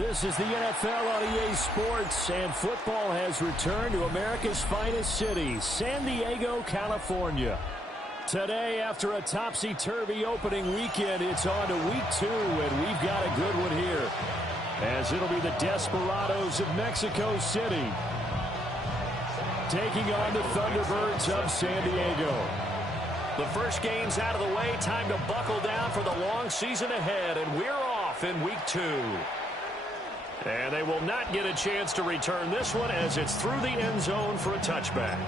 This is the NFL on EA Sports, and football has returned to America's finest city, San Diego, California. Today, after a topsy-turvy opening weekend, it's on to week 2, and we've got a good one here, as it'll be the Desperados of Mexico City taking on the Thunderbirds of San Diego. The first game's out of the way. Time to buckle down for the long season ahead, and we're off in week 2. And they will not get a chance to return this one as it's through the end zone for a touchback.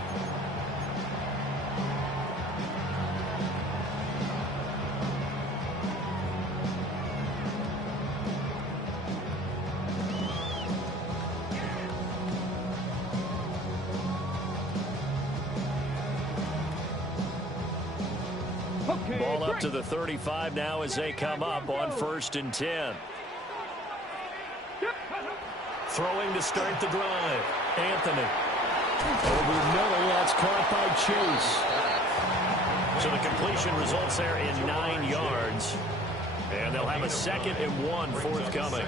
Ball up to the 35 now as they come up on 1st and 10. Throwing to start the drive. Anthony. Over the middle, that's caught by Chase. So the completion results there in 9 yards. And they'll have a 2nd and 1 forthcoming.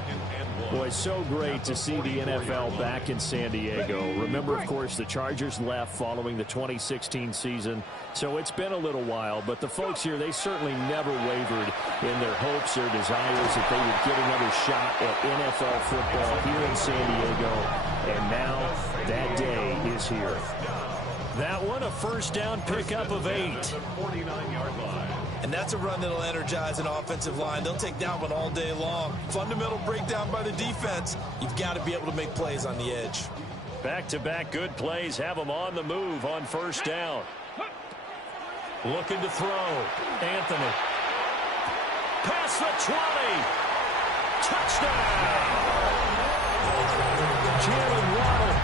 Boy, so great to see the NFL back in San Diego. Remember, of course, the Chargers left following the 2016 season. So it's been a little while, but the folks here, they certainly never wavered in their hopes or desires that they would get another shot at NFL football here in San Diego. And now that day is here. That one, a first down pickup of 8. And that's a run that'll energize an offensive line. They'll take that one all day long. Fundamental breakdown by the defense. You've got to be able to make plays on the edge. Back-to-back good plays have them on the move on first down. Looking to throw. Anthony. Past the 20. Touchdown. Jalen Waddle,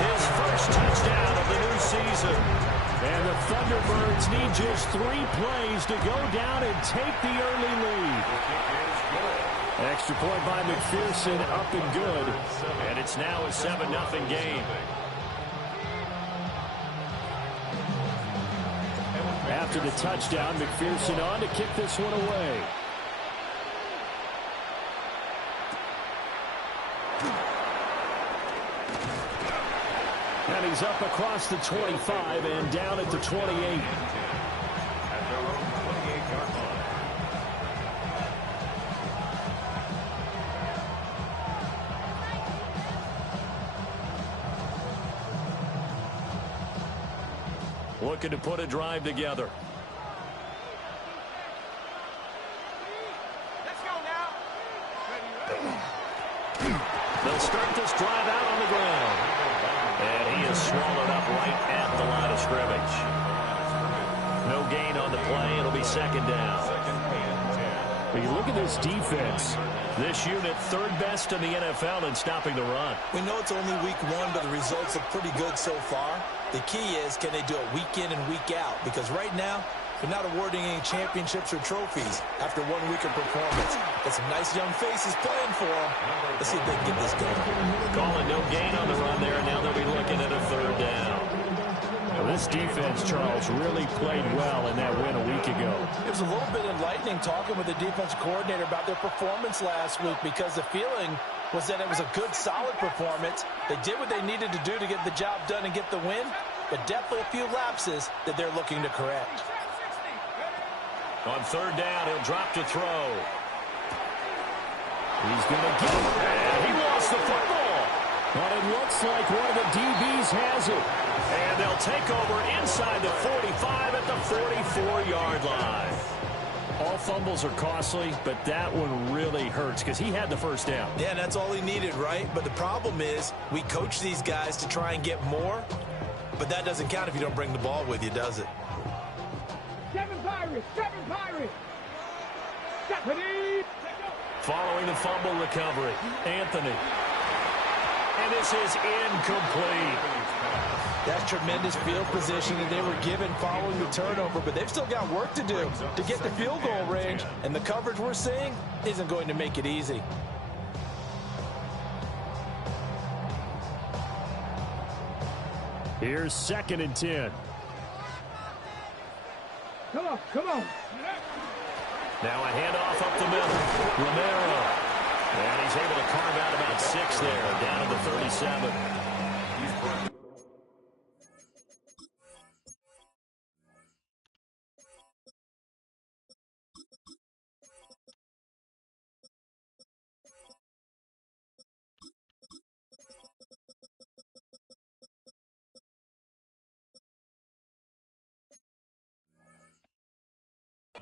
his first touchdown of the new season. And the Thunderbirds need just 3 plays to go down and take the early lead. Extra point by McPherson, up and good. And it's now a 7-0 game. After the touchdown, McPherson on to kick this one away. And he's up across the 25 and down at the 28. Looking to put a drive together. Let's go now. They'll start this drive out on the ground. And he is swallowed up right at the line of scrimmage. No gain on the play. It'll be 2nd down. When you look at this defense, this unit 3rd best in the NFL in stopping the run. We know it's only week 1, but the results look pretty good so far. The key is, can they do it week in and week out? Because right now, they're not awarding any championships or trophies after 1 week of performance. Got some nice young faces playing for them. Let's see if they can get this going. Calling no gain on the run there, and now they'll be looking at a 3rd down. Well, this defense, Charles, really played well in that win a week ago. It was a little bit enlightening talking with the defensive coordinator about their performance last week, because the feeling was that it was a good, solid performance. They did what they needed to do to get the job done and get the win, but definitely a few lapses that they're looking to correct. On 3rd down, he'll drop to throw. He's going to get it. And he lost the football. But it looks like one of the DBs has it. And they'll take over inside the 45 at the 44-yard line. All fumbles are costly, but that one really hurts because he had the first down. Yeah, that's all he needed, right? But the problem is we coach these guys to try and get more, but that doesn't count if you don't bring the ball with you, does it? 7 Pirates! 7 Pirates! Stephanie! Following the fumble recovery, Anthony. And this is incomplete. That's tremendous field position that they were given following the turnover, but they've still got work to do to get the field goal range, and the coverage we're seeing isn't going to make it easy. Here's 2nd and 10. Come on, come on. Now a handoff up the middle. Romero. And he's able to carve out about 6 there, down to the 37.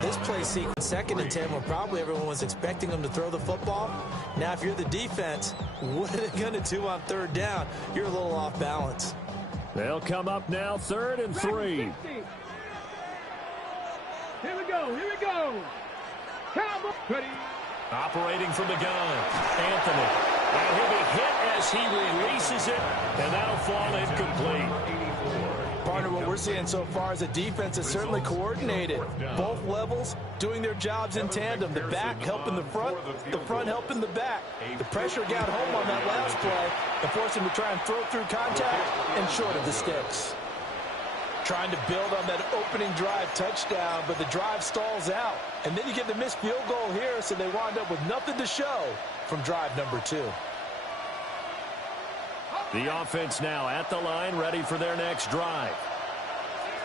This play sequence, 2nd and 10, when probably everyone was expecting them to throw the football. Now, if you're the defense, what are they going to do on 3rd down? You're a little off balance. They'll come up now, 3rd and 3. Here we go. Here we go. Cowboy. Ready. Operating from the gun, Anthony. And he'll be hit as he releases it, and that'll fall incomplete. Partner, what we're seeing so far is a defense that's certainly coordinated. Both levels doing their jobs in tandem. The back helping the front helping the back. The pressure got home on that last play and forced him to try and throw through contact and short of the sticks. Trying to build on that opening drive touchdown, but the drive stalls out. And then you get the missed field goal here, so they wind up with nothing to show from drive number 2. The offense now at the line, ready for their next drive.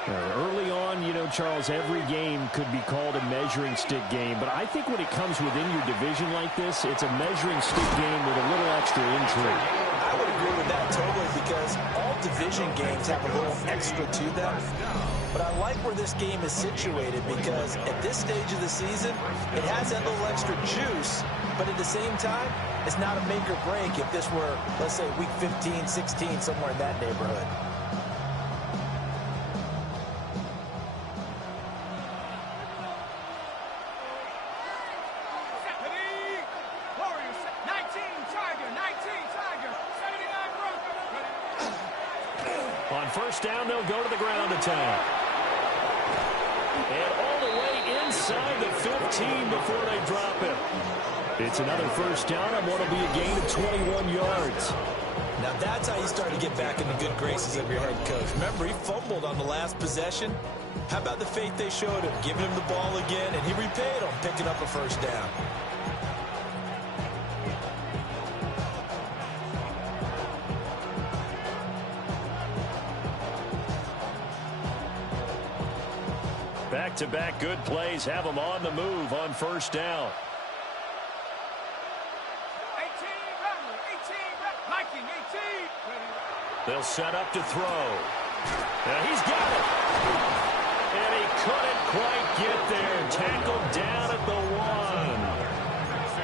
Early on, you know, Charles, every game could be called a measuring stick game, but I think when it comes within your division like this, it's a measuring stick game with a little extra intrigue. I would agree with that totally, because all division games have a little extra to them. But I like where this game is situated, because at this stage of the season, it has that little extra juice, but at the same time, it's not a make or break if this were, let's say, week 15, 16, somewhere in that neighborhood. On 1st down, they'll go to the ground attack. And all the way inside the 15 before they drop it. It's another 1st down on what will be a gain of 21 yards. Now that's how you start to get back in the good graces of your head coach. Remember, he fumbled on the last possession. How about the faith they showed him, giving him the ball again, and he repaid them, picking up a 1st down. Back-to-back good plays have them on the move on 1st down. 18. They'll set up to throw. Now he's got it. And he couldn't quite get there. Tackled down at the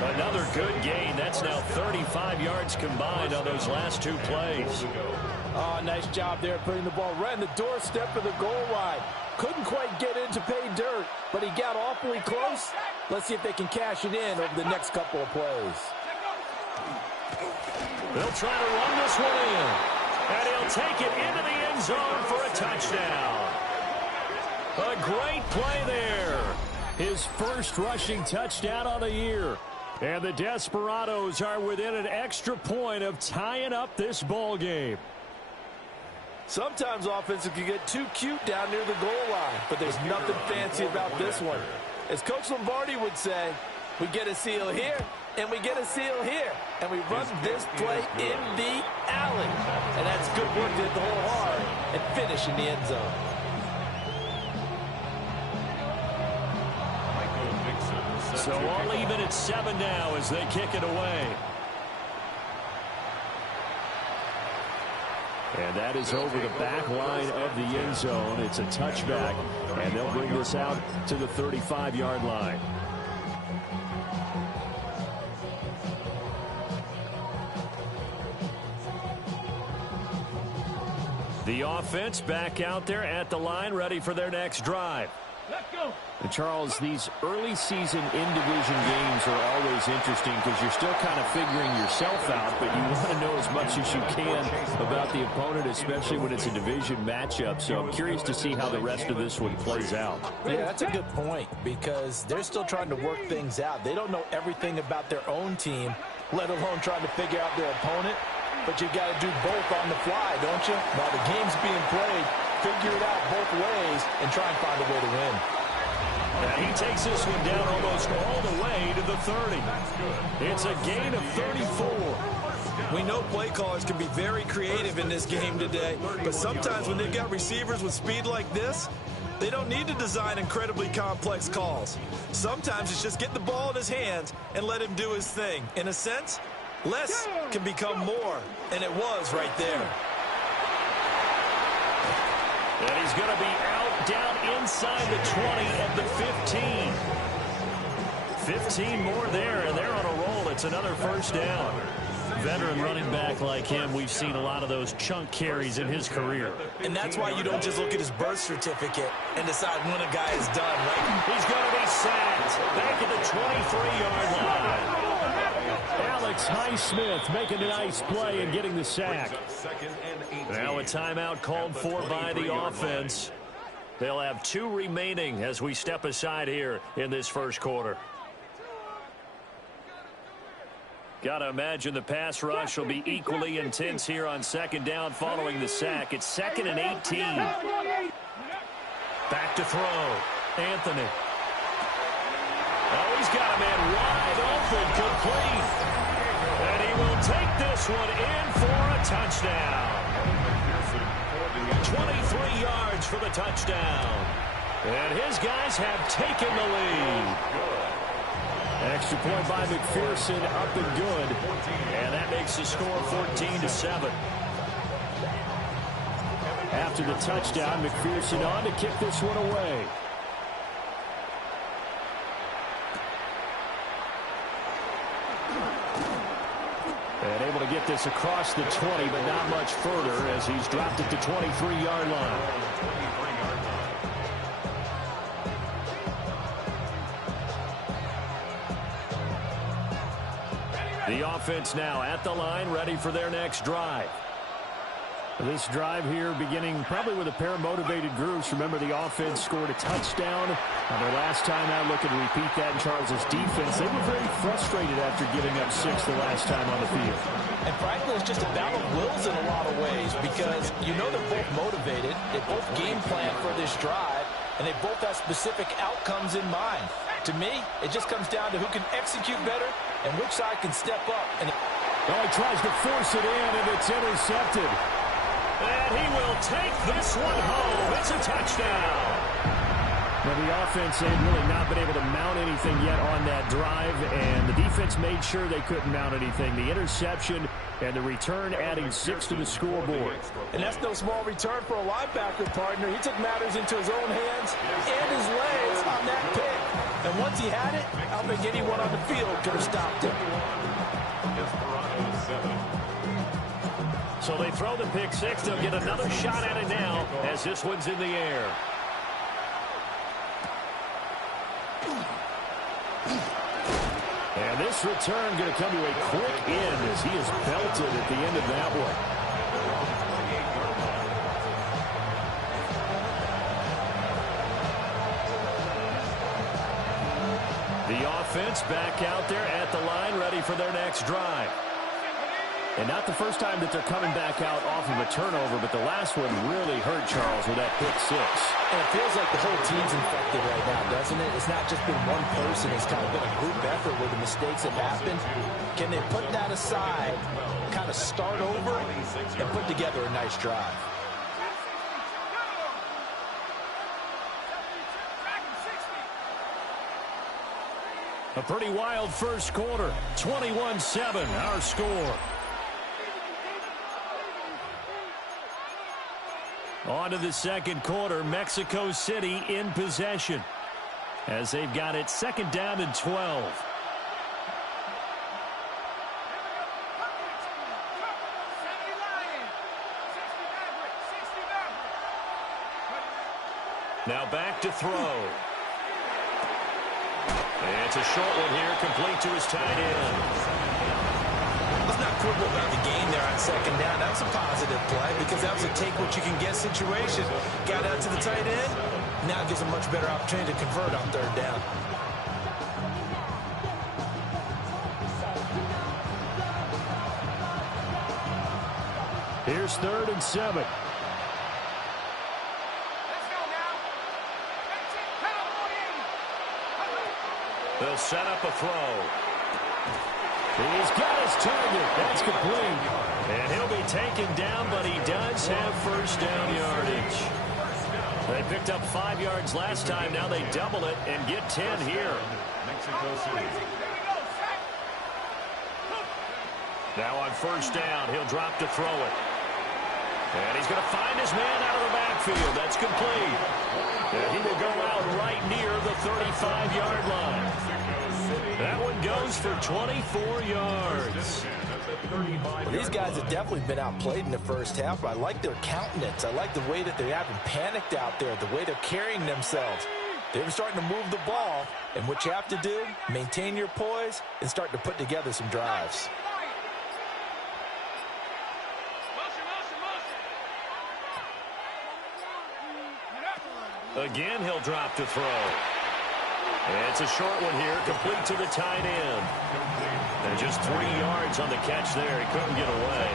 1. Another good gain. That's now 35 yards combined on those last 2 plays. Oh, nice job there putting the ball right in the doorstep of the goal line. Couldn't quite get in to pay dirt, but he got awfully close. Let's see if they can cash it in over the next couple of plays. They'll try to run this one in. And he'll take it into the end zone for a touchdown. A great play there. His first rushing touchdown on the year. And the Desperados are within an extra point of tying up this ball game. Sometimes offenses can get too cute down near the goal line, but there's nothing fancy about this one. As Coach Lombardi would say, we get a seal here, and we get a seal here, and we run this play in the alley. And that's good work to hit the hole hard and finish in the end zone. So all even at 7 now as they kick it away. And that is over the back line of the end zone. It's a touchback, and they'll bring this out to the 35-yard line. The offense back out there at the line, ready for their next drive. Let's go. And Charles, these early season in-division games are always interesting because you're still kind of figuring yourself out, but you want to know as much as you can about the opponent, especially when it's a division matchup. So I'm curious to see how the rest of this one plays out. Yeah, that's a good point because they're still trying to work things out. They don't know everything about their own team, let alone trying to figure out their opponent. But you got to do both on the fly, don't you? While the game's being played, figure it out both ways and try and find a way to win. And he takes this one down almost all the way to the 30. It's a gain of 34. We know play callers can be very creative in this game today, but sometimes when they've got receivers with speed like this, they don't need to design incredibly complex calls. Sometimes it's just get the ball in his hands and let him do his thing. In a sense, less can become more, and it was right there. And he's going to be out down inside the 20 at the 15. 15 more there, and they're on a roll. It's another first down. Veteran running back like him, we've seen a lot of those chunk carries in his career. And that's why you don't just look at his birth certificate and decide when a guy is done, right? He's going to be sacked back at the 23-yard line. Alex Highsmith making a nice play and getting the sack. Now a timeout called for by the offense. They'll have 2 remaining as we step aside here in this first quarter. Got to imagine the pass rush will be equally intense here on second down following the sack. It's 2nd and 18. Back to throw. Anthony. Oh, he's got a man wide open, complete. And he will take this one in for a touchdown. 23 yards for the touchdown. And his guys have taken the lead. Extra point by McPherson, up and good. And that makes the score 14-7. After the touchdown, McPherson on to kick this one away. And able to get this across the 20, but not much further as he's dropped it to 23-yard line. The offense now at the line, ready for their next drive. This drive here beginning probably with a pair of motivated groups. Remember, the offense scored a touchdown on their last time out. Looking to repeat that in Charles's defense. They were very frustrated after giving up 6 the last time on the field. And frankly, it's just a battle of wills in a lot of ways because you know they're both motivated. They both game plan for this drive, and they both have specific outcomes in mind. To me, it just comes down to who can execute better and which side can step up. And he tries to force it in, and it's intercepted. And he will take this one home. It's a touchdown. Now, the offense had really not been able to mount anything yet on that drive, and the defense made sure they couldn't mount anything. The interception and the return adding 6 to the scoreboard. And that's no small return for a linebacker partner. He took matters into his own hands and his legs on that pick. And once he had it, I don't think anyone on the field could have stopped him. So they throw the pick 6. They'll get another shot at it now as this one's in the air. And this return going to come to a quick end as he is belted at the end of that one. The offense back out there at the line, ready for their next drive. And not the first time that they're coming back out off of a turnover, but the last one really hurt Charles with that pick 6. And it feels like the whole team's infected right now, doesn't it? It's not just been one person. It's kind of been a group effort where the mistakes have happened. Can they put that aside, kind of start over, and put together a nice drive? A pretty wild first quarter. 21-7, our score. On to the second quarter, Mexico City in possession as they've got it 2nd down and 12. Now back to throw. And it's a short one here, complete to his tight end. Let's not quibble about the game there on 2nd down. That was a positive play because that was a take-what-you-can-get situation. Got out to the tight end. Now gives a much better opportunity to convert on 3rd down. Here's 3rd and 7. They'll set up a throw. He's got his target. That's complete. And he'll be taken down, but he does have first down yardage. They picked up 5 yards last time. Now they double it and get 10 here. Now on first down, he'll drop to throw it. And he's going to find his man out of the backfield. That's complete. And he will go out right near the 35-yard line. That one goes for 24 yards. Well, these guys have definitely been outplayed in the first half, but I like their countenance. I like the way that they haven't panicked out there, the way they're carrying themselves. They're starting to move the ball, and what you have to do, maintain your poise and start to put together some drives. Again, he'll drop to throw. And it's a short one here, complete to the tight end. And just 3 yards on the catch there. He couldn't get away.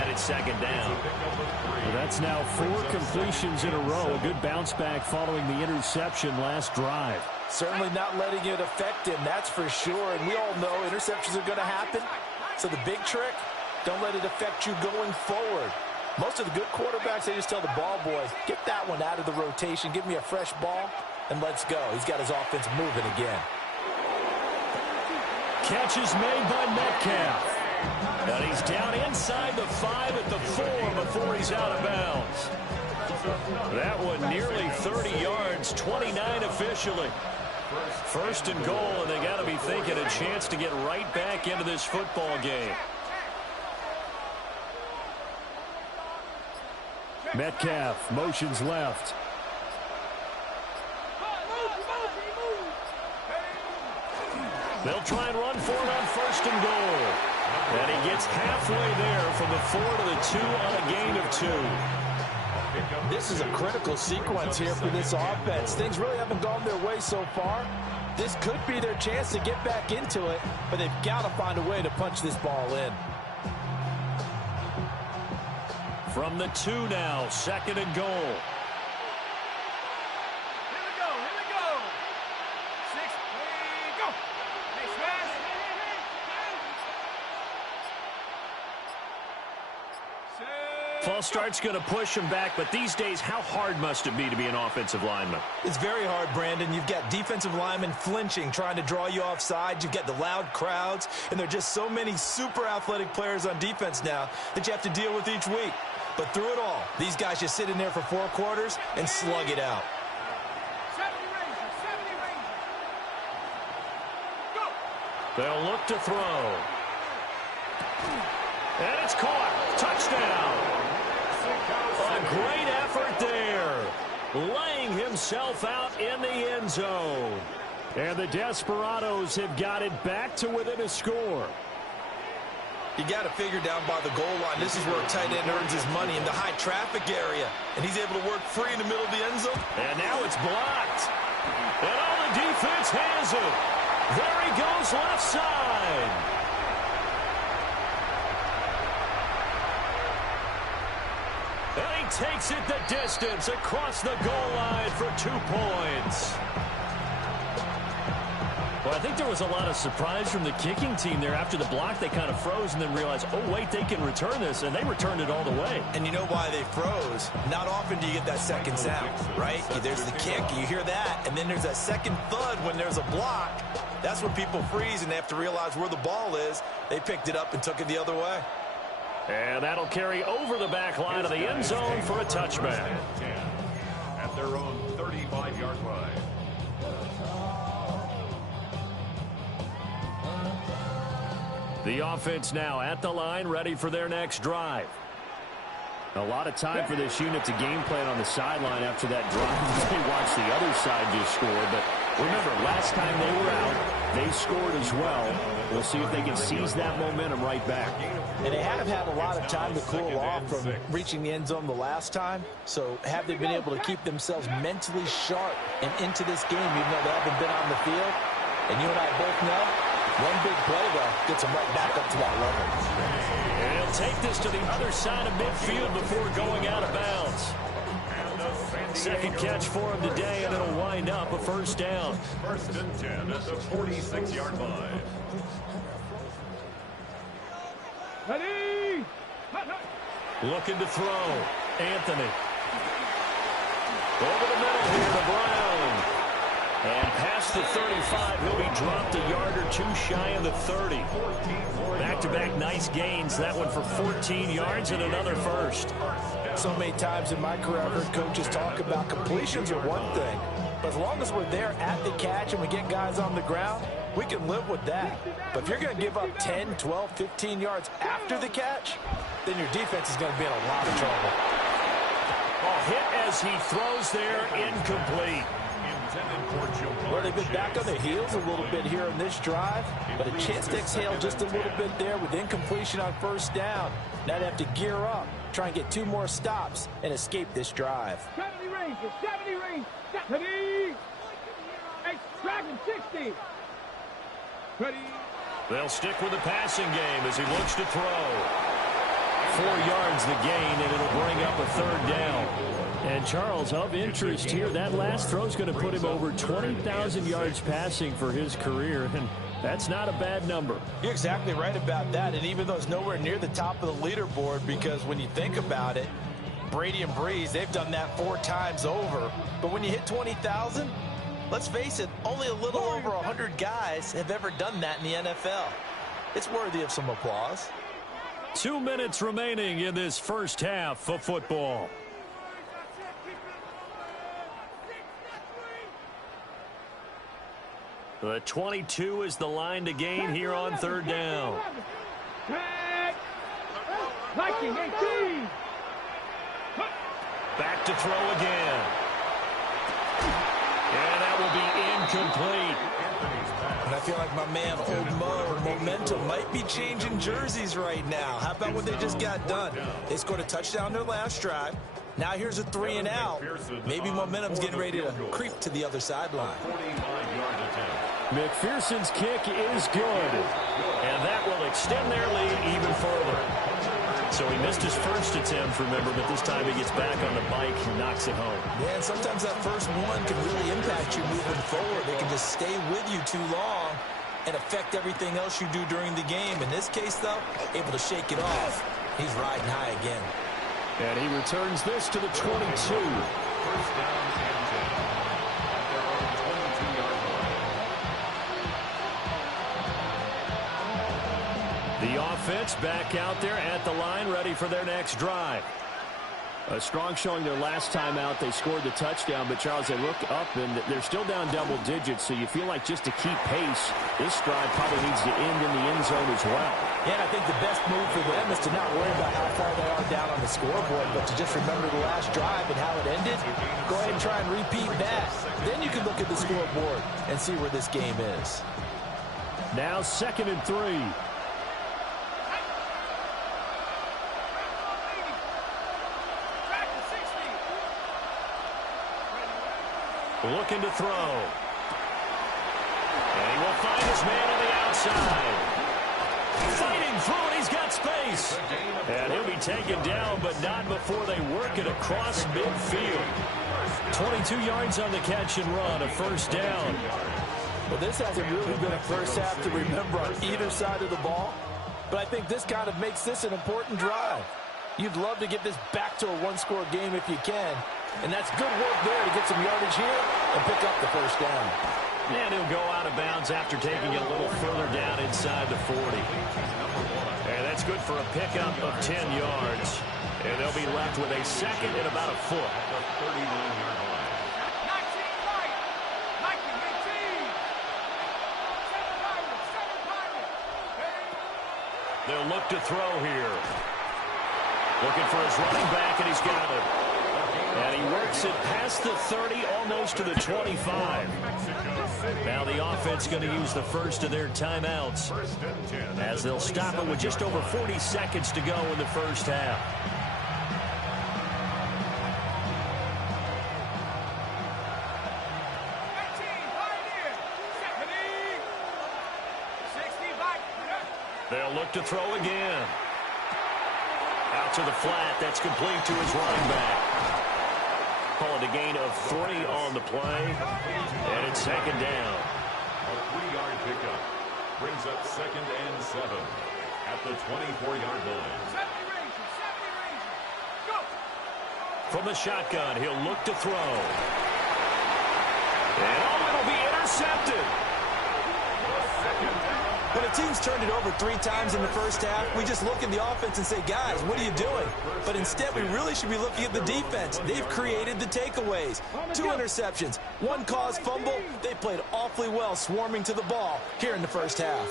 And it's second down. Well, that's now 4 completions in a row. A good bounce back following the interception last drive. Certainly not letting it affect him, that's for sure. And we all know interceptions are going to happen. So the big trick, don't let it affect you going forward. Most of the good quarterbacks, they just tell the ball boy, get that one out of the rotation, give me a fresh ball, and let's go. He's got his offense moving again. Catch is made by Metcalf. And he's down inside the 5 at the 4 before he's out of bounds. That one nearly 30 yards, 29 officially. First and goal, and they got to be thinking a chance to get right back into this football game. Metcalf motions left. They'll try and run for it on first and goal. And he gets halfway there from the 4 to the 2 on a gain of 2. This is a critical sequence here for this offense. Things really haven't gone their way so far. This could be their chance to get back into it, but they've got to find a way to punch this ball in. From the 2 now, second and goal. Here we go. 6, go. Hey, smash. False start's going to push him back, but these days, how hard must it be to be an offensive lineman? It's very hard, Brandon. You've got defensive linemen flinching, trying to draw you off sides. You've got the loud crowds, and there are just so many super athletic players on defense now that you have to deal with each week. But through it all, these guys just sit in there for 4 quarters and slug it out. 70 Ranger. Go. They'll look to throw. And it's caught. Touchdown. A great effort there. Laying himself out in the end zone. And the Desperados have got it back to within a score. You got to figure down by the goal line. This is where a tight end earns his money, in the high traffic area. And he's able to work free in the middle of the end zone. And now it's blocked. And all the defense has it. There he goes left side. And he takes it the distance across the goal line for 2 points. Well, I think there was a lot of surprise from the kicking team there. After the block, they kind of froze and then realized, oh, wait, they can return this, and they returned it all the way. And you know why they froze? Not often do you get that second sound, right? There's the kick, you hear that, and then there's that second thud when there's a block. That's when people freeze and they have to realize where the ball is. They picked it up and took it the other way. And that'll carry over the back line of the end zone for a touchback. At their own 35-yard line. The offense now at the line, ready for their next drive. A lot of time for this unit to game plan on the sideline after that drive. They watched the other side just score, but remember, last time they were out, they scored as well. We'll see if they can seize that momentum right back. And they have had a lot of time to cool off from reaching the end zone the last time. So have they been able to keep themselves mentally sharp and into this game, even though they haven't been on the field? And you and I both know, one big play, though, gets them right back up to that level. And he'll take this to the other side of midfield before going out of bounds. And the Second catch for him today, and it'll wind up a first down. First and 10 at the 46-yard line. Ready? Looking to throw. Anthony. Over the middle here to Brown. And past the 35, he'll be dropped a yard or two shy of the 30. Back-to-back nice gains. That one for 14 yards and another first. So many times in my career, I've heard coaches talk about completions are one thing, but as long as we're there at the catch and we get guys on the ground, we can live with that. But if you're going to give up 10, 12, 15 yards after the catch, then your defense is going to be in a lot of trouble. Hit as he throws there, incomplete. Well, they've been back on their heels a little bit here in this drive, but a chance to exhale just a little bit there with incompletion on first down. Now they have to gear up, try and get 2 more stops, and escape this drive. 70 range, 70 range, 70. Dragon 60. Ready? They'll stick with the passing game as he looks to throw. 4 yards the gain, and it'll bring up a third down. And Charles, of interest here, that last throw is going to put him over 20,000 yards passing for his career, and that's not a bad number. You're exactly right about that, and even though it's nowhere near the top of the leaderboard, because when you think about it, Brady and Breeze, they've done that 4 times over. But when you hit 20,000, let's face it, only a little over 100 guys have ever done that in the NFL. It's worthy of some applause. 2 minutes remaining in this first half of football. The 22 is the line to gain here on third down. Viking 18. Back to throw again. And that will be incomplete. And I feel like my man, Old Mo, momentum might be changing jerseys right now. How about what they just got done? They scored a touchdown their last drive. Now here's a 3 and out. Maybe momentum's getting ready to creep to the other sideline. McPherson's kick is good. And that will extend their lead even further. So he missed his first attempt, remember, but this time he gets back on the bike and knocks it home. Yeah, and sometimes that first one can really impact you moving forward. They can just stay with you too long and affect everything else you do during the game. In this case, though, able to shake it off. He's riding high again. And he returns this to the 22. First down and 10 at their own 22-yard line. The offense back out there at the line, ready for their next drive. A strong showing their last time out. They scored the touchdown, but Charles, they look up and they're still down double digits, so you feel like just to keep pace, this drive probably needs to end in the end zone as well. Yeah, and I think the best move for them is to not worry about how far they are down on the scoreboard, but to just remember the last drive and how it ended. Go ahead and try and repeat that. Then you can look at the scoreboard and see where this game is. Now 2nd and 3. Looking to throw. And he will find his man on the outside. Fighting through it, he's got space. And he'll be taken down, but not before they work it across midfield. 22 yards on the catch and run, a first down. Well, this hasn't really been a first half to remember on either side of the ball, but I think this kind of makes this an important drive. You'd love to get this back to a one-score game if you can, and that's good work there to get some yardage here and pick up the first down. And he'll go out of bounds after taking it a little further down inside the 40. And that's good for a pickup of 10 yards. And they'll be left with a second and about a foot. The 39-yard line. 19 right. 19, 18. They'll look to throw here. Looking for his running back, and he's got it. And he works it past the 30, almost to the 25. Now the offense going to use the first of their timeouts as they'll stop it with just over 40 seconds to go in the first half. They'll look to throw again. Out to the flat. That's complete to his running back. Call it a gain of 3 on the play. And it's second down. A 3-yard pickup brings up 2nd and 7 at the 24-yard line. From the shotgun, he'll look to throw. And it'll be intercepted. When a team's turned it over 3 times in the first half, we just look at the offense and say, guys, what are you doing? But instead, we really should be looking at the defense. They've created the takeaways. 2 interceptions, 1 caused fumble. They played awfully well swarming to the ball here in the first half.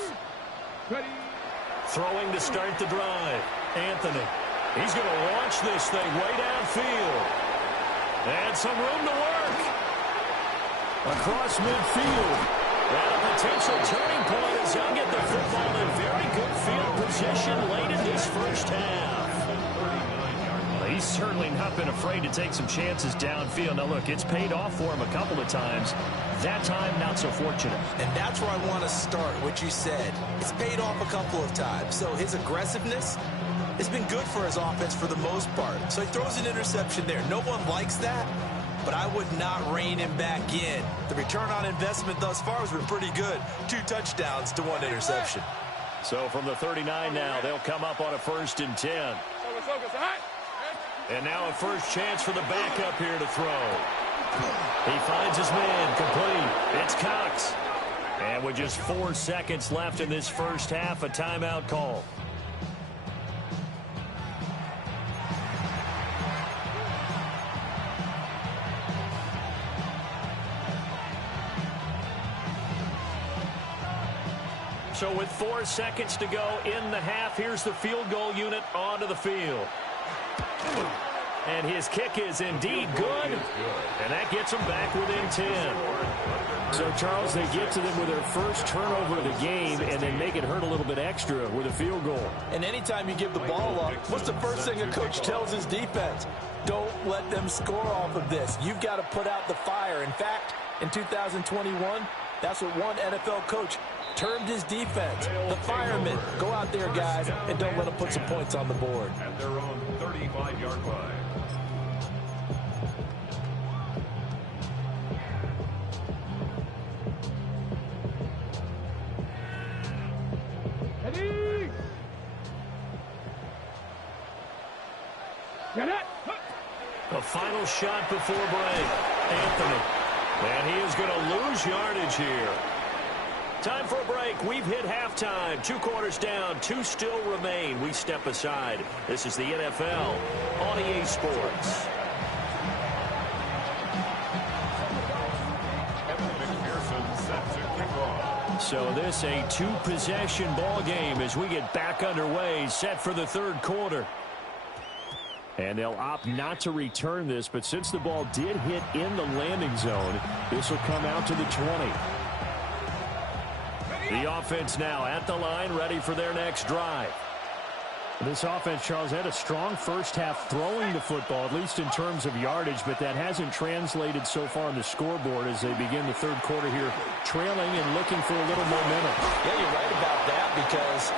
Throwing to start the drive. Anthony. He's going to launch this thing way downfield. And some room to work. Across midfield. And a potential turning point as he'll get the football in very good field position late in this first half. He's certainly not been afraid to take some chances downfield. Now, look, it's paid off for him a couple of times. That time, not so fortunate. And that's where I want to start, what you said. It's paid off a couple of times. So his aggressiveness has been good for his offense for the most part. So he throws an interception there. No one likes that, but I would not rein him back in. The return on investment thus far has been pretty good. 2 touchdowns to 1 interception. So from the 39 now, they'll come up on a 1st and 10. And now a first chance for the backup here to throw. He finds his man, complete. It's Cox. And with just 4 seconds left in this first half, a timeout call. So with 4 seconds to go in the half, here's the field goal unit onto the field. And his kick is indeed good. And that gets them back within 10. So, Charles, they get to them with their first turnover of the game and then make it hurt a little bit extra with a field goal. And anytime you give the ball up, what's the first thing a coach tells his defense? Don't let them score off of this. You've got to put out the fire. In fact, in 2021, that's what one NFL coach termed his defense. The firemen. Go out there, guys, and don't let them put some points on the board. At their own 35-yard line. Ready? Get it. A final shot before break. Anthony. And he is going to lose yardage here. Time for a break. We've hit halftime. 2 quarters down. 2 still remain. We step aside. This is the NFL on EA Sports. So this a 2-possession ball game as we get back underway, set for the 3rd quarter. And they'll opt not to return this, but since the ball did hit in the landing zone, this will come out to the 20. The offense now at the line, ready for their next drive. This offense, Charles, had a strong first half throwing the football, at least in terms of yardage, but that hasn't translated so far on the scoreboard as they begin the 3rd quarter here, trailing and looking for a little momentum. Yeah, you're right about that because,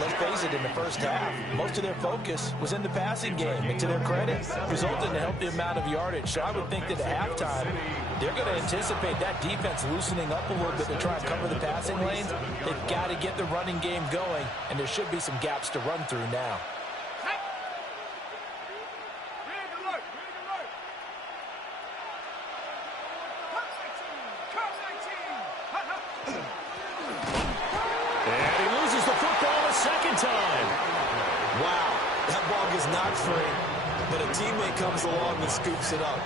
let's face it, in the first half, most of their focus was in the passing game. And to their credit, resulted in a healthy amount of yardage. So I would think that at halftime, they're going to anticipate that defense loosening up a little bit to try and cover the passing lanes. They've got to get the running game going, and there should be some gaps to run through now. And he loses the football a second time. Wow, that ball gets knocked free, but a teammate comes along and scoops it up.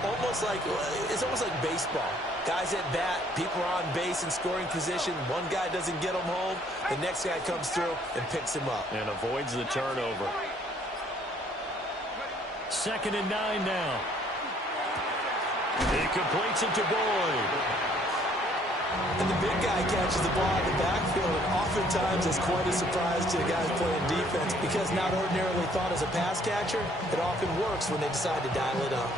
It's almost like baseball. Guys at bat, people are on base in scoring position. One guy doesn't get him home. The next guy comes through and picks him up. And avoids the turnover. 2nd and 9 now. He completes it to Boyd. And the big guy catches the ball in the backfield, and oftentimes it's quite a surprise to the guys playing defense because not ordinarily thought as a pass catcher, it often works when they decide to dial it up.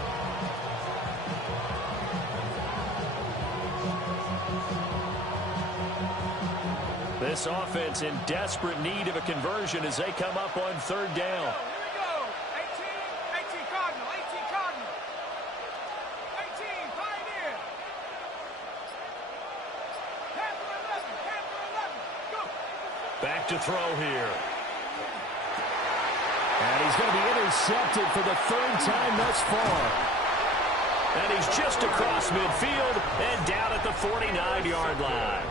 This offense in desperate need of a conversion as they come up on 3rd down. to throw here. And he's going to be intercepted for the third time thus far. And he's just across midfield and down at the 49-yard line.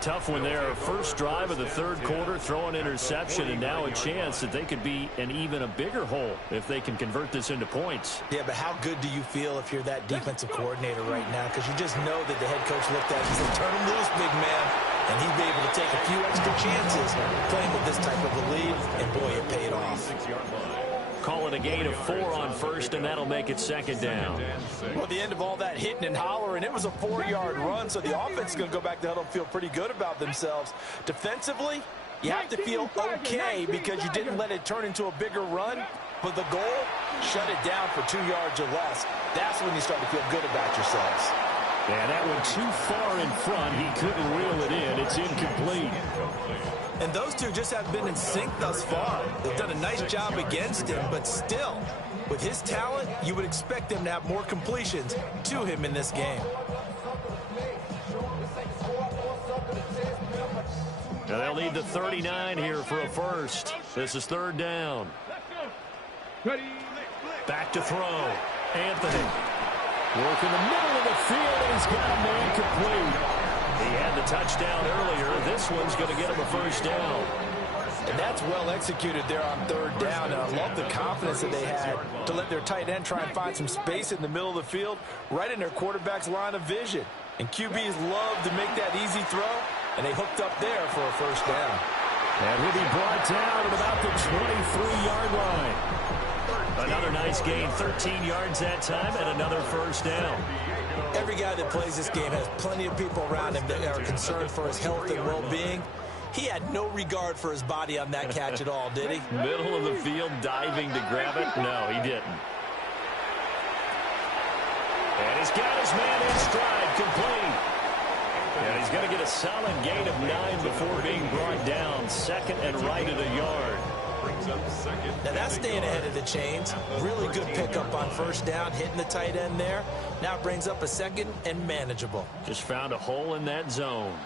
Tough one there. First drive of the third quarter, throw an interception, and now a chance that they could be in even a bigger hole if they can convert this into points. Yeah, but how good do you feel if you're that defensive coordinator right now? Because you just know that the head coach looked at it and said, turn him loose, big man. And he'd be able to take a few extra chances playing with this type of a lead, and boy, it paid off. Call it a gain of 4 on first, and that'll make it second down. Well, at the end of all that hitting and hollering, it was a 4-yard run, so the offense is going to go back to huddle and feel pretty good about themselves. Defensively, you have to feel okay because you didn't let it turn into a bigger run, but the goal, shut it down for 2 yards or less. That's when you start to feel good about yourselves. Yeah, that one too far in front. He couldn't reel it in. It's incomplete. And those two just have been in sync thus far. They've done a nice job against him, but still, with his talent, you would expect them to have more completions to him in this game. Now they'll need the 39 here for a first. This is third down. Back to throw. Anthony. Work in the middle of the field, and he's got a man complete. He had the touchdown earlier. This one's going to get him a first down. And that's well executed there on third down. And I love the confidence that they had to let their tight end try and find some space in the middle of the field, right in their quarterback's line of vision. And QBs love to make that easy throw, and they hooked up there for a first down. And he'll be brought down at about the 23-yard line. Another nice gain, 13 yards that time, and another first down. Every guy that plays this game has plenty of people around him that are concerned for his health and well-being. He had no regard for his body on that catch at all, did he? Middle of the field, diving to grab it? No, he didn't. And he's got his man in stride, complete. And he's going to get a solid gain of 9 before being brought down. Second and right at a yard. Now that's staying ahead of the chains. Really good pickup on first down, hitting the tight end there. Now brings up a second and manageable. Just found a hole in that zone.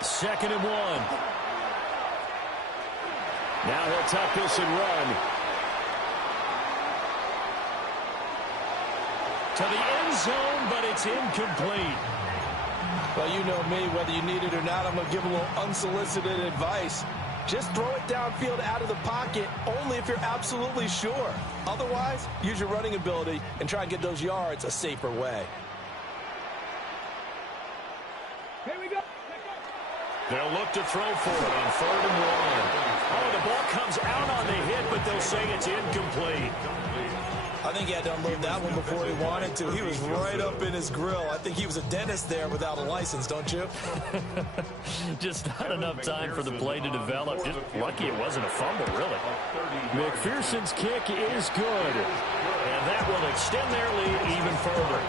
Second and 1. Now he'll tuck this and run. To the end zone, but it's incomplete. Well, you know me, whether you need it or not, I'm going to give a little unsolicited advice. Just throw it downfield out of the pocket only if you're absolutely sure. Otherwise, use your running ability and try and get those yards a safer way. Here we go. They'll look to throw for it on third and 1. Oh, the ball comes out on the hit, but they'll say it's incomplete. I think he had to unload that one before he wanted to. He was right up in his grill. I think he was a dentist there without a license, don't you? Just not enough time for the play to develop. Just lucky it wasn't a fumble, really. McPherson's kick is good. And that will extend their lead even further.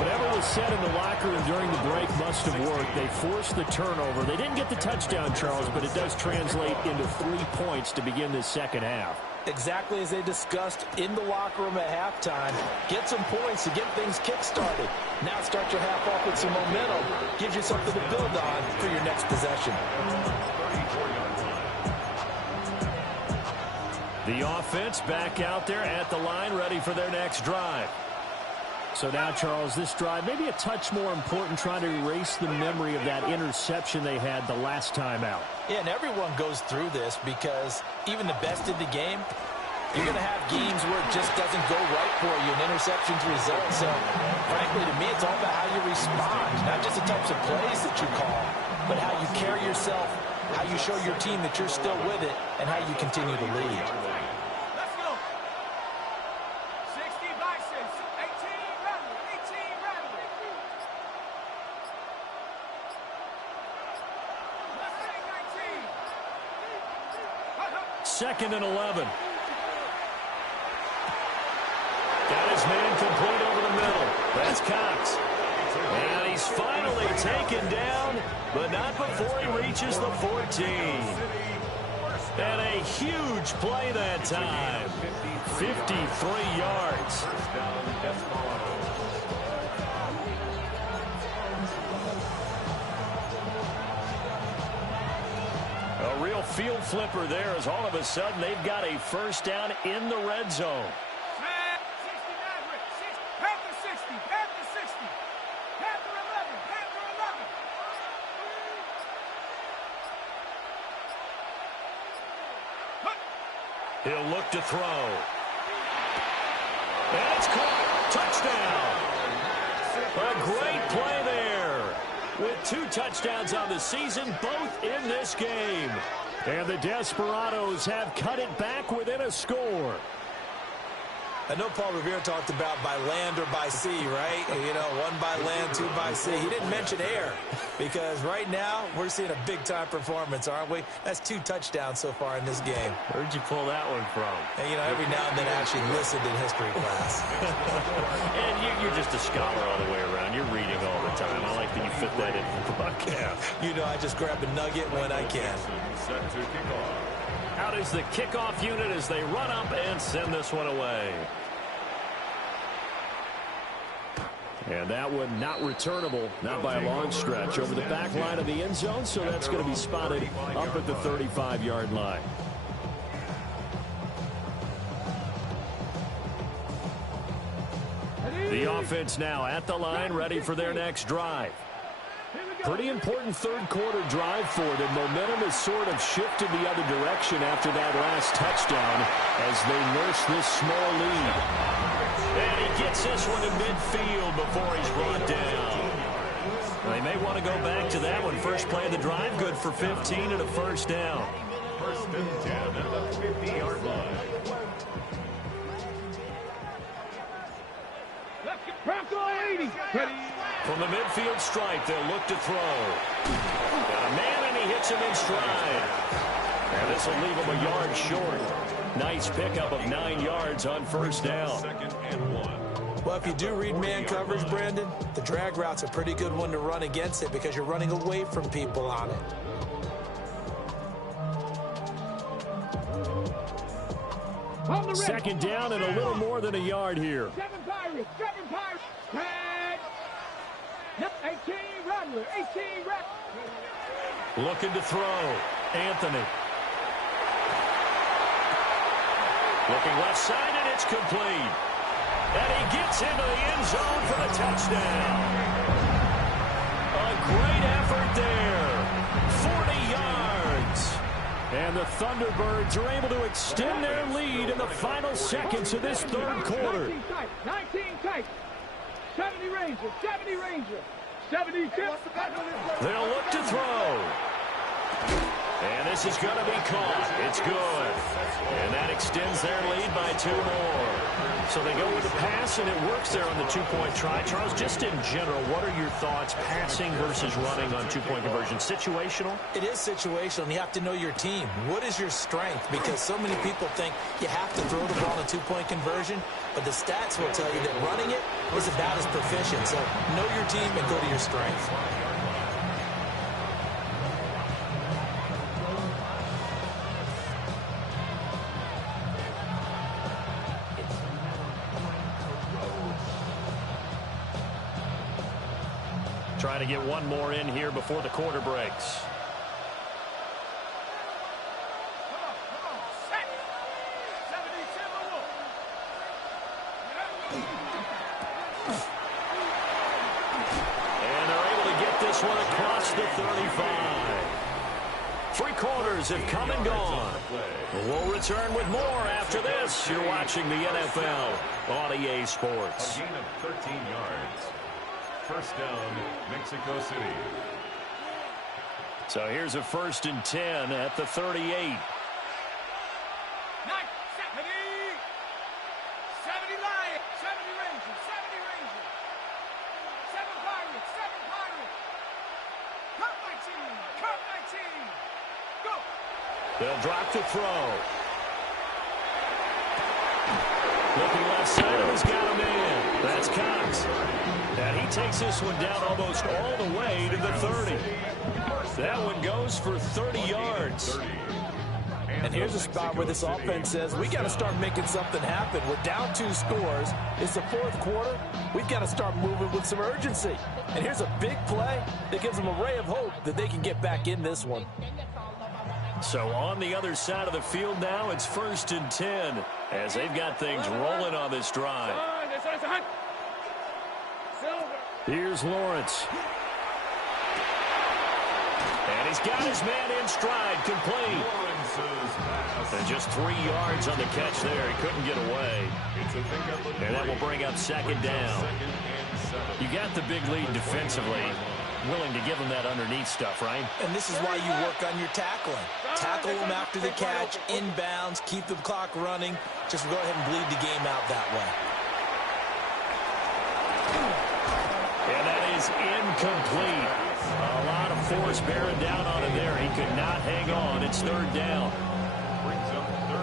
Whatever was said in the locker room during the break must have worked. They forced the turnover. They didn't get the touchdown, Charles, but it does translate into 3 points to begin this second half. Exactly as they discussed in the locker room at halftime. Get some points to get things kick-started. Now start your half off with some momentum. Gives you something to build on for your next possession. The offense back out there at the line, ready for their next drive. So now, Charles, this drive maybe a touch more important, trying to erase the memory of that interception they had the last time out. Yeah, and everyone goes through this because even the best in the game, you're going to have games where it just doesn't go right for you, and interceptions result. So, frankly, to me, it's all about how you respond, not just the types of plays that you call, but how you carry yourself, how you show your team that you're still with it, and how you continue to lead. Second and 11. Got his man complete over the middle. That's Cox. And he's finally taken down, but not before he reaches the 14. And a huge play that time. 53 yards. A real field flipper there as all of a sudden they've got a first down in the red zone. He'll look to throw. And it's caught. Touchdown. A great play there. With 2 touchdowns on the season, both in this game. And the Desperados have cut it back within a score. I know Paul Revere talked about by land or by sea, right? You know, 1 by land, 2 by sea. He didn't mention air because right now we're seeing a big-time performance, aren't we? That's 2 touchdowns so far in this game. Where'd you pull that one from? And, you know, every now and then I actually listened in history class. And you're just a scholar all the way around. You're reading all the time. I like that you fit that in the broadcast. You know, I just grab a nugget when I can. Set to kick off. Out is the kickoff unit as they run up and send this one away. And that one not returnable, not by a long stretch, over the back line of the end zone, so that's going to be spotted up at the 35-yard line. The offense now at the line, ready for their next drive. Pretty important third-quarter drive for them. Momentum has sort of shifted the other direction after that last touchdown as they nurse this small lead. And he gets this one to midfield before he's brought down. They may want to go back to that one. First play of the drive, good for 15 and a first down. First and 10 at the 50-yard line. Bronco 80. Ready. From the midfield stripe, they'll look to throw. Got a man, and he hits him in stride. And this will leave him a yard short. Nice pickup of 9 yards on first down. Second and 1. Well, if you do read man coverage, Brandon, the drag route's a pretty good one to run against it because you're running away from people on it. Second down and a little more than a yard here. 7 Pirates. 7 Pirates. Tag. Yep, 18 Rattler. 18 Rattler. Looking to throw. Anthony. Looking left side, and it's complete. And he gets into the end zone for the touchdown. A great effort there. 40 yards. And the Thunderbirds are able to extend their lead in the final seconds of this third quarter. 19 tight. 70 Ranger. 70 Ranger. 70 tip. They'll look to throw. And this is going to be caught. It's good. And that extends their lead by 2 more. So they go with the pass, and it works there on the 2-point try. Charles, just in general, what are your thoughts passing versus running on 2-point conversion? Situational? It is situational, and you have to know your team. What is your strength? Because so many people think you have to throw the ball on a 2-point conversion, but the stats will tell you that running it is about as proficient. So know your team and go to your strength. Trying to get one more in here before the quarter breaks. And they're able to get this one across the 35. 3 quarters have come and gone. We'll return with more after this. You're watching the NFL on EA Sports. A gain of 13 yards. First down, Mexico City. So here's a 1st and 10 at the 38. 70 Lion. 70 Ranger. 70 Ranger. 7 Pirates. 7 Pirates. Cut my team. Cut my team. Go. They'll drop to throw. Looking left side, and he's got him in. That's Cox. And he takes this one down almost all the way to the 30. That one goes for 30 yards. And here's a spot where this offense says, we got to start making something happen. We're down 2 scores. It's the 4th quarter. We've got to start moving with some urgency. And here's a big play that gives them a ray of hope that they can get back in this one. So on the other side of the field now, it's 1st and 10 as they've got things rolling on this drive. Here's Lawrence. And he's got his man in stride, complete. And just 3 yards on the catch there. He couldn't get away. And that will bring up 2nd down. You got the big lead defensively. Willing to give them that underneath stuff, right? And this is why you work on your tackling. Tackle them after the catch, inbounds, keep the clock running. Just go ahead and bleed the game out that way. And that is incomplete. A lot of force bearing down on him there. He could not hang on. It's 3rd down.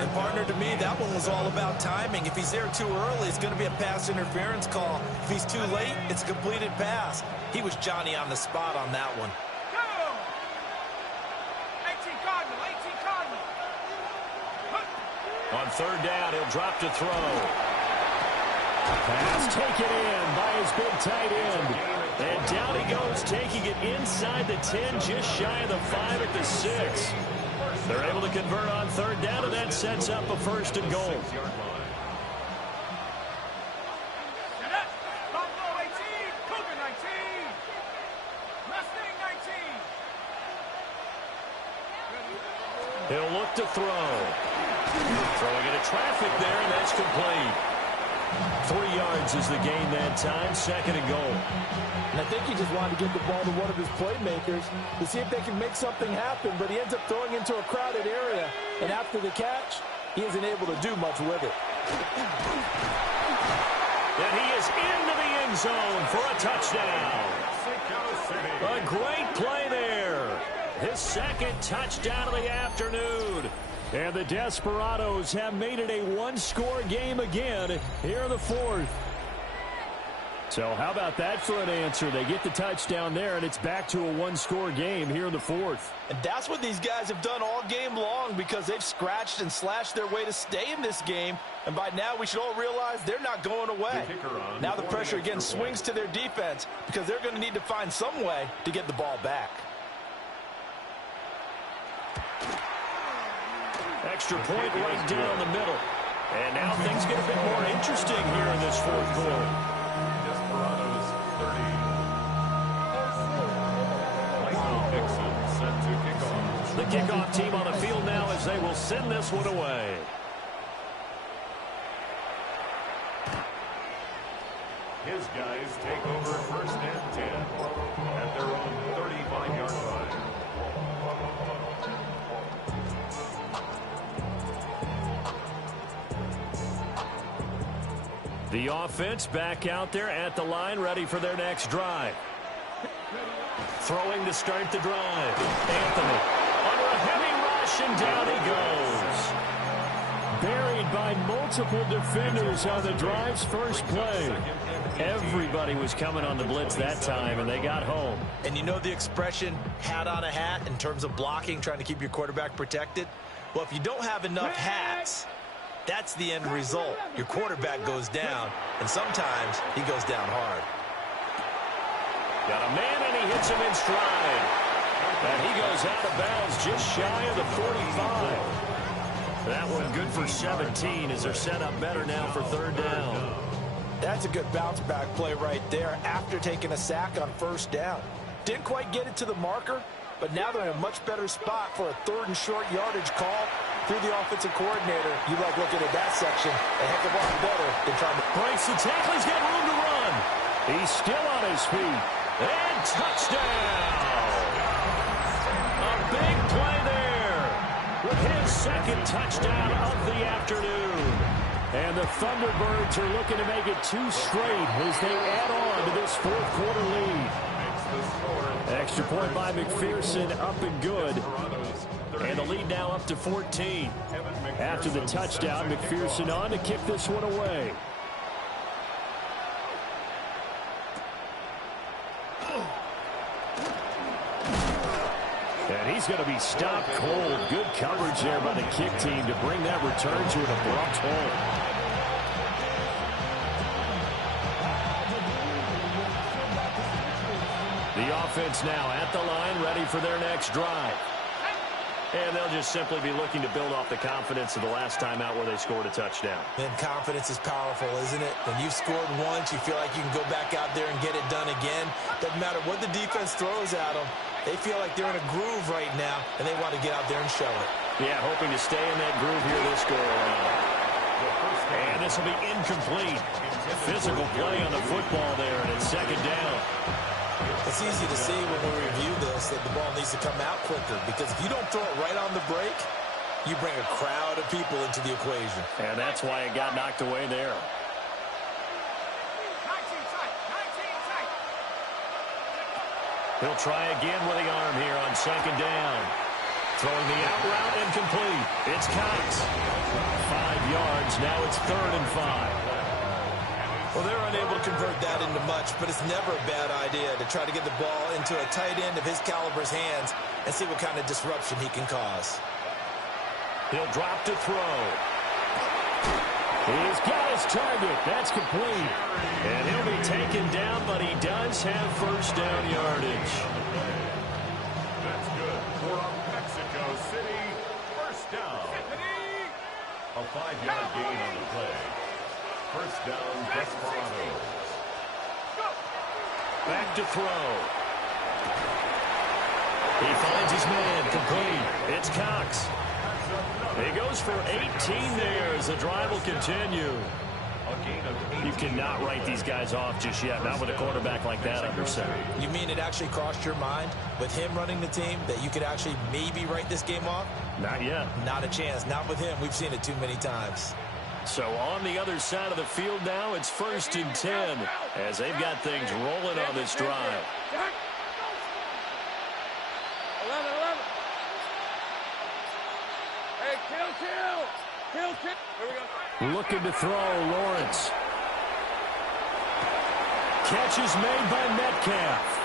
And partner, to me, that one was all about timing. If he's there too early, it's going to be a pass interference call. If he's too late, it's a completed pass. He was Johnny on the spot on that one. 18 Cardinal, 18 Cardinal. On 3rd down, he'll drop to throw. Pass taken in by his big tight end. And down he goes, taking it inside the 10, just shy of the 5 at the 6. They're able to convert on 3rd down, and that sets up a 1st and goal. Buffalo 18, Cougar 19. Mustang 19. He'll look to throw. Throwing into traffic there, and that's complete. 3 yards is the gain that time, 2nd and goal. And I think he just wanted to get the ball to one of his playmakers to see if they can make something happen, but he ends up throwing into a crowded area, and after the catch, he isn't able to do much with it. And he is into the end zone for a touchdown. A great play there. His 2nd touchdown of the afternoon. And the Desperados have made it a one-score game again here in the 4th. So how about that for an answer? They get the touchdown there, and it's back to a one-score game here in the 4th. And that's what these guys have done all game long because they've scratched and slashed their way to stay in this game. And by now, we should all realize they're not going away. Now the pressure again swings to their defense because they're going to need to find some way to get the ball back. Extra point right down the middle. And now things get a bit more interesting here in this 4th quarter. Desperados 30. Michael Dixon set to kick off. The kickoff team on the field now as they will send this one away. His guys take over 1st and 10 at their own 35-yard line. The offense back out there at the line, ready for their next drive. Throwing to start the drive. Anthony under a heavy rush, and down he goes. Buried by multiple defenders on the drive's first play. Everybody was coming on the blitz that time, and they got home. And you know the expression, hat on a hat, in terms of blocking, trying to keep your quarterback protected? Well, if you don't have enough hats, that's the end result. Your quarterback goes down, and sometimes he goes down hard. Got a man, and he hits him in stride. And he goes out of bounds just shy of the 45. That one good for 17 as they're set up better now for 3rd down. That's a good bounce-back play right there after taking a sack on 1st down. Didn't quite get it to the marker, but now they're in a much better spot for a 3rd and short yardage call through the offensive coordinator. You like looking at that section a heck of a lot better than trying to Breaks the tackle. He's got room to run. He's still on his feet. And touchdown. A big play there with his 2nd touchdown of the afternoon. And the Thunderbirds are looking to make it 2 straight as they add on to this 4th quarter lead. Extra point by McPherson, up and good. And the lead now up to 14. After the touchdown, McPherson on to kick this one away. And he's going to be stopped cold. Good coverage there by the kick team to bring that return to an abrupt halt. The offense now at the line, ready for their next drive. And they'll just simply be looking to build off the confidence of the last time out where they scored a touchdown. And confidence is powerful, isn't it? When you've scored once, you feel like you can go back out there and get it done again. Doesn't matter what the defense throws at them. They feel like they're in a groove right now, and they want to get out there and show it. Yeah, hoping to stay in that groove here this go-around. And this will be incomplete. Physical play on the football there, and it's second down. It's easy to see when we review this that the ball needs to come out quicker, because if you don't throw it right on the break, you bring a crowd of people into the equation. And that's why it got knocked away there. 19 tight. 19 tight. He'll try again with the arm here on second down. Throwing the out route incomplete. It's Cox. 5 yards. Now it's 3rd and 5. Well, they're unable to convert that into much, but it's never a bad idea to try to get the ball into a tight end of his caliber's hands and see what kind of disruption he can cause. He'll drop to throw. He's got his target. That's complete. And he'll be taken down, but he does have first down yardage. That's good for a Mexico City first down. A 5-yard gain on the play. First down, Desperados. Back to throw. He finds his man, complete. It's Cox. He goes for 18 there as the drive will continue. A gain of 18. You cannot write these guys off just yet, not with a quarterback like that under center. You mean it actually crossed your mind with him running the team that you could actually maybe write this game off? Not yet. Not a chance. Not with him. We've seen it too many times. So on the other side of the field now, it's 1st and 10 as they've got things rolling on this drive. 11. Hey, kill. Here we go. Looking to throw, Lawrence. Catch is made by Metcalf.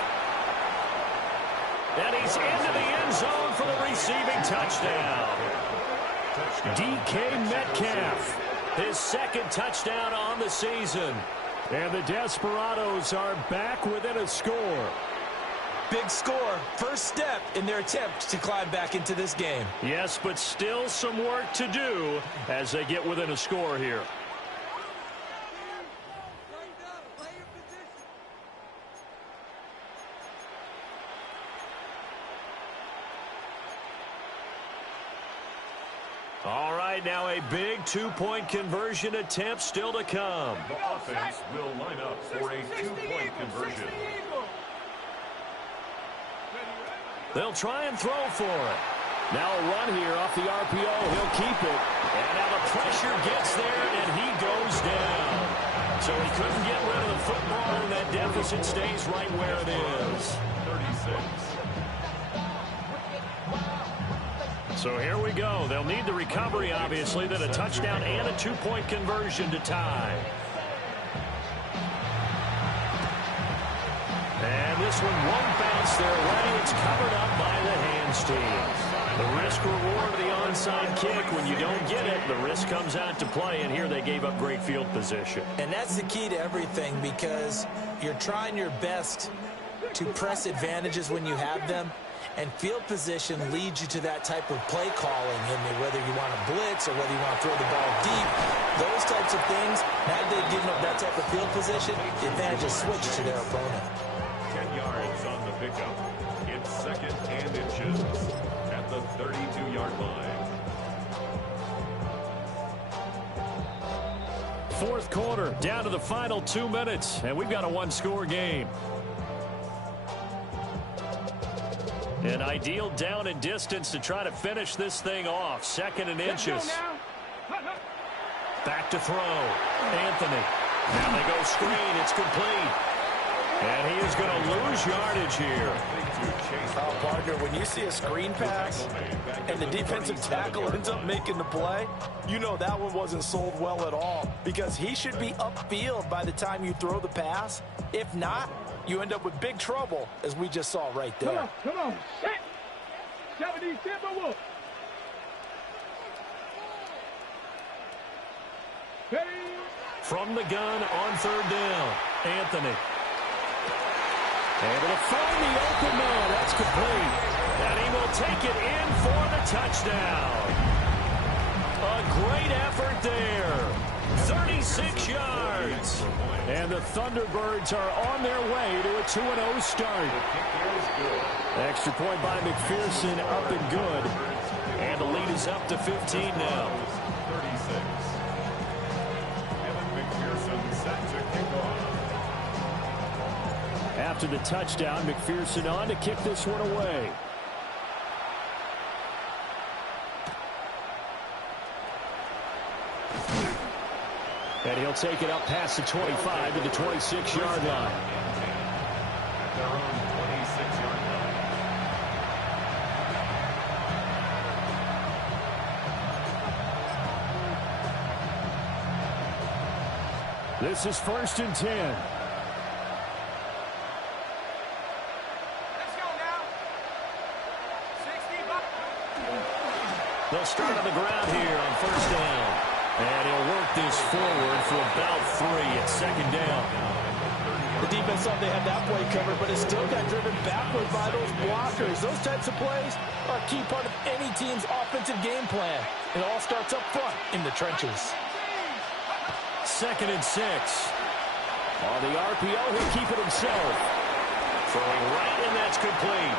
And he's into the end zone for the receiving touchdown. DK Metcalf, his 2nd touchdown on the season. And the Desperados are back within a score. Big score. First step in their attempt to climb back into this game. Yes, but still some work to do as they get within a score here. All right, now a big 2-point conversion attempt still to come. The offense will line up for a 2-point conversion. They'll try and throw for it. Now a run here off the RPO. He'll keep it. And now the pressure gets there, and he goes down. So he couldn't get rid of the football, and that deficit stays right where it is. 36. So here we go. They'll need the recovery, obviously, then a touchdown and a 2-point conversion to tie. And this one won't bounce their way. It's covered up by the hands team. The risk-reward of the onside kick, when you don't get it, the risk comes out to play, and here they gave up great field position. And that's the key to everything, because you're trying your best to press advantages when you have them, and field position leads you to that type of play calling, and whether you want to blitz or whether you want to throw the ball deep, those types of things, now they've given up that type of field position, the advantage is switched to their opponent. 10 yards on the pickup. It's 2nd and inches at the 32-yard line. 4th quarter, down to the final 2 minutes, and we've got a 1-score game. An ideal down and distance to try to finish this thing off. 2nd and inches. Back to throw. Anthony. Now they go screen. It's complete. And he is going to lose yardage here. Oh, partner, when you see a screen pass and the defensive tackle ends up making the play, you know that one wasn't sold well at all, because he should be upfield by the time you throw the pass. If not, you end up with big trouble, as we just saw right there. Come on. Set. 70 Timberwolves. From the gun on 3rd down, Anthony. Able to find the open man. That's complete. And he will take it in for the touchdown. A great effort there. 36 yards. And the Thunderbirds are on their way to a 2-0 start. Extra point by McPherson, up and good. And the lead is up to 15 now. 36. Evan McPherson set to kick off. After the touchdown, McPherson on to kick this one away. And he'll take it up past the 25 to the 26-yard line. At their own 26-yard line. This is 1st and 10. Let's go now. 60. They'll start on the ground here on 1st down. And he'll work this forward for about 3 at 2nd down. The defense thought they had that play covered, but it still got driven backward by those blockers. Those types of plays are a key part of any team's offensive game plan. It all starts up front in the trenches. 2nd and 6. On the RPO, he'll keep it himself. Throwing right, and that's complete.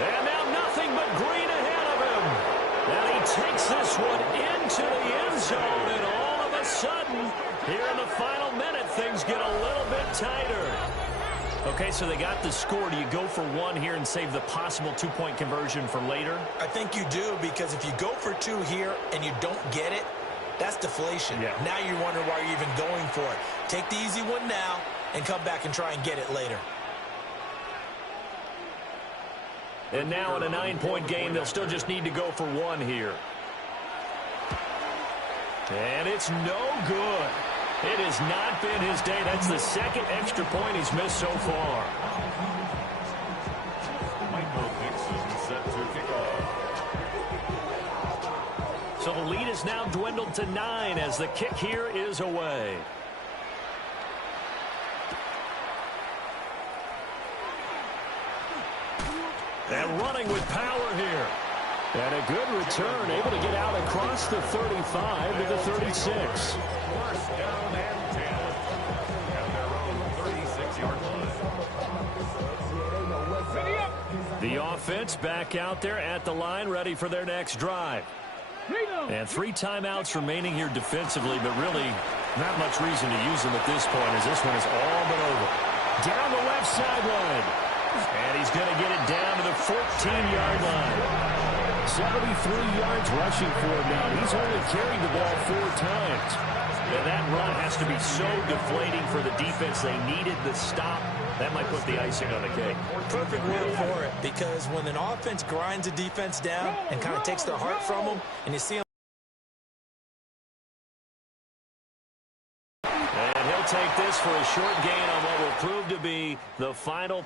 And now nothing but green ahead of him. And he takes this one into the end zone, and all of a sudden, here in the final minute, things get a little bit tighter. Okay, so they got the score. Do you go for 1 here and save the possible 2-point conversion for later? I think you do, because if you go for 2 here and you don't get it, that's deflation. Yeah. Now you're wondering why you're even going for it. Take the easy one now and come back and try and get it later. And now in a 9-point game, they'll still just need to go for 1 here. And it's no good. It has not been his day. That's the 2nd extra point he's missed so far. Michael Dixon set to kick off. So the lead is now dwindled to 9 as the kick here is away. And running with power here. And a good return, able to get out across the 35 to the 36. 1st down and 10. At their own 36-yard line. The offense back out there at the line, ready for their next drive. And 3 timeouts remaining here defensively, but really not much reason to use them at this point, as this one has all been over. Down the left sideline. And he's going to get it down to the 14-yard line. 73 yards rushing for him now. He's only carried the ball 4 times. And that run has to be so deflating for the defense. They needed the stop. That might put the icing on the cake. Perfect word for it, because when an offense grinds a defense down and kind of takes their heart from them, and you see them. And he'll take this for a short gain on what will prove to be the final